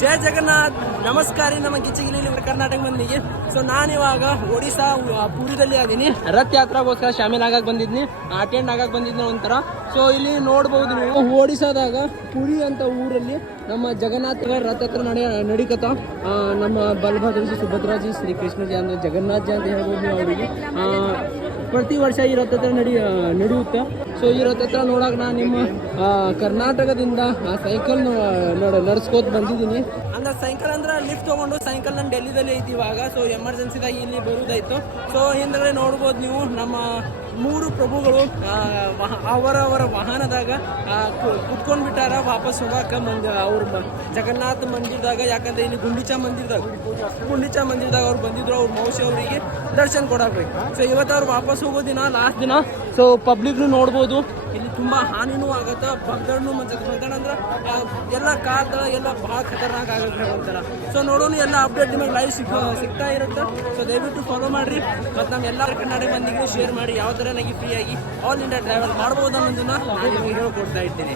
ಜಯ ಜಗನ್ನಾಥ್ ನಮಸ್ಕಾರ ನಮ್ಮ ಗಿಚ್ಚಗಿಲಿ ಕರ್ನಾಟಕ ಮಂದಿಗೆ ಸೊ ನಾನಿವಾಗ ಒಡಿಶಾ ಪುರಿದಲ್ಲಿ ಅದೀನಿ. ರಥ್ ಯಾತ್ರಾಗೋಸ್ಕರ ಶಾಮಿಲ್ ಆಗಕ್ ಬಂದಿದ್ನಿ ಅಟೆಂಡ್ ಆಗಕ್ ಬಂದಿದ್ನಿ ಒಂಥರ. ಸೊ ಇಲ್ಲಿ ನೋಡ್ಬೋದು ನೀವು ಒಡಿಶಾದಾಗ ಪುರಿ ಅಂತ ಊರಲ್ಲಿ ನಮ್ಮ ಜಗನ್ನಾಥ ರಥ ಹತ್ರ ನಡೆ ನಡಿಕತ್ತ ಆ, ನಮ್ಮ ಬಲಭದ್ರಜಿ ಸುಭದ್ರಾಜಿ ಶ್ರೀ ಕೃಷ್ಣಜಿ ಅಂದ್ರೆ ಜಗನ್ನಾಥ ಜಿ ಅಂತ ಹೇಳ್ಬೋದು ನೀವು ಅವರಿಗೆ ಪ್ರತಿ ವರ್ಷ ಈ ರಥ ಹತ್ರ ನಡಿ ನಡೆಯುತ್ತೆ? ಸೊ ಈ ರಥ ಹತ್ರ ನೋಡಕ್ ನಾನು ನಿಮ್ಮ ಕರ್ನಾಟಕದಿಂದ ಸೈಕಲ್ ನೋಡ ನಡ್ಸ್ಕೋತ ಬಂದಿದ್ದೀನಿ. ಅಂದ್ರೆ ಸೈಕಲ್ ಅಂದ್ರೆ ಲಿಫ್ಟ್ ತೊಗೊಂಡು ಸೈಕಲ್ ನಾನು ಡೆಲ್ಲಿದಲ್ಲಿ ಐತಿ ಇವಾಗ ಸೊ ಎಮರ್ಜೆನ್ಸಿದಾಗ ಇಲ್ಲಿ ಬರುವುದಾಯ್ತು ಸೊ ಹಿಂದ್ಗಡೆ ನೋಡ್ಬೋದು ನೀವು ನಮ್ಮ ಮೂರು ಪ್ರಭುಗಳು ಅವರವರ ವಾಹನದಾಗ ಕುತ್ಕೊಂಡು ಬಿಟ್ಟಾರ ವಾಪಸ್ ಹೋಗಾಕ ಮಂದ ಅವ್ರ ಜಗನ್ನಾಥ ಮಂದಿರದಾಗ, ಯಾಕಂದ್ರೆ ಇಲ್ಲಿ ಗುಂಡಿಚಾ ಮಂದಿರದಾಗ ಗುಂಡಿಚಾ ಮಂದಿರದಾಗ ಅವ್ರು ಬಂದಿದ್ರು, ಅವ್ರ ಮೌಸಿ ಅವರಿಗೆ ದರ್ಶನ ಕೊಡಬೇಕು. ಸೊ ಇವತ್ತು ಅವ್ರು ವಾಪಸ್ ಹೋಗೋ ದಿನ ಲಾಸ್ಟ್ ದಿನ. ಸೊ ಪಬ್ಲಿಕ್ನು ನೋಡ್ಬೋದು. ಇಲ್ಲಿ ತುಂಬಾ ಹಾನಿನೂ ಆಗತ್ತ ಭಕ್ತರನ್ನು ಮತ್ತೆ ಭಕ್ತರು ಅಂದ್ರೆ ಎಲ್ಲ ಕಾದ ಎಲ್ಲ ಭಾಳ ಖತರ್ನಾಕ್ ಆಗತ್ತೆ ಒಂಥರ ಸೊ ನೋಡೋಣ, ಎಲ್ಲ ಅಪ್ಡೇಟ್ ನಿಮಗೆ ಲೈವ್ ಸಿಗ್ ಸಿಗ್ತಾ ಇರುತ್ತೆ. ಸೊ ದಯವಿಟ್ಟು ಫಾಲೋ ಮಾಡ್ರಿ. ಮತ್ತು ನಮ್ಮ ಎಲ್ಲ ಕನ್ನಡ ಮಂದಿಗೆ ಶೇರ್ ಮಾಡಿ. ಯಾವ ನನಗೆ ಫ್ರೀಯಾಗಿ ಆಲ್ ಇಂಡಿಯಾ ಟ್ರಾವೆಲ್ ಮಾಡ್ಬೋದು ಅನ್ನೋದನ್ನ ನಾನು ನಿಮಗೆ ಹೇಳ್ಕೊಡ್ತಾ ಇದ್ದೀನಿ